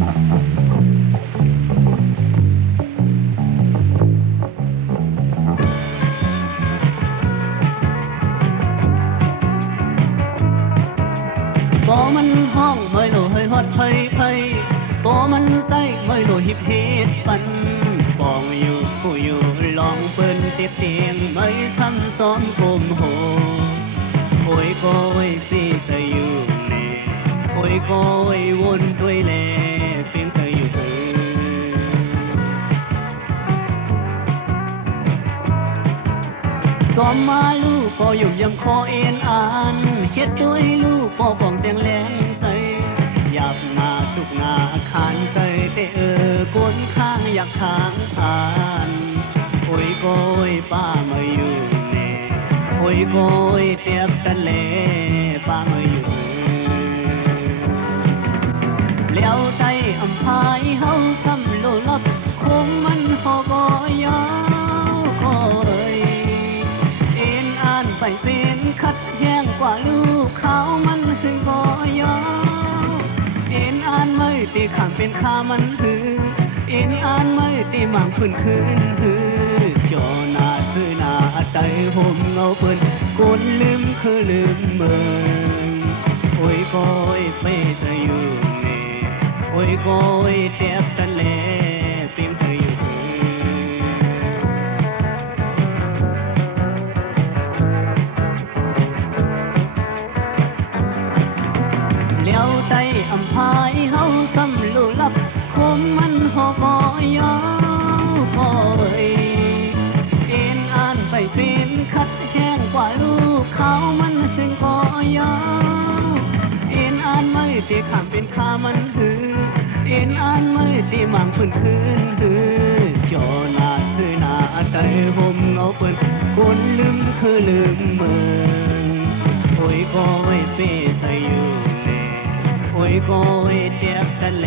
บ่มันห้องไม่โลเฮยฮอดไผบ่มันใต้ไม่โลหิบเฮ็ดปันปองอยู่ผู้อยู่ลองเปิ้นเตียงไม่ทำซ้อนกลมโหโอยก็ไว้สิเธออยู่แน่โอยก็ไว้วนด้วยแลเพียงเธออยู่ก็มาลูกก็อยู่ยำคอเอ็นอ่านเฮ็ดด้วยลูกก็ของเสียงแหลงใส่อยากมาสุกหน้าคานใส่แต่กวนข้างอยากทางผ่านโอ้ยโกยป้ามาอยู่แน่โอ้ยโกยเตียบกันแลป้ามาอยู่แล้วใจอำพายเฮาคำโลลับคงมันพอบ่ยาวคอยไปเป็นคัดแย่งกว่าลูกเขามันซึ่งบ่ยอมเอ็นอ่านไม่ตีข้ามเป็นข้ามันหือเอ็นอ่านไม่ตีมั่งพื้นคืนหือจอหน้าซื้อหน้าใจห่มเงาเปิ้นกนลืมคือลืมเมืองโอ้ยก้อยไปเธออยู่แน่โอ้ยก้อยเจ็บกันแลเพียงเธออยู่แล้วใจอำพายเฮาสำลูลับคงมันหอบบ่ยาวพอยเอ็นอ่านไปเป็นคัดแห้งกว่าลูกเขามันซึ่งบ่ยาวเอ็นอ่านไม่ตีข้ามเป็นข้ามันหือเอ็นอ่านไม่ตีมั่งพื้นคืนหือจอหน้าซื้อหน้าใจห่มเงาเปิ้นคนลืมคือลืมเมืองโอ้ยก็ไว้เป้ใส่อยู่โอ้ยโกยเจ็บกันแล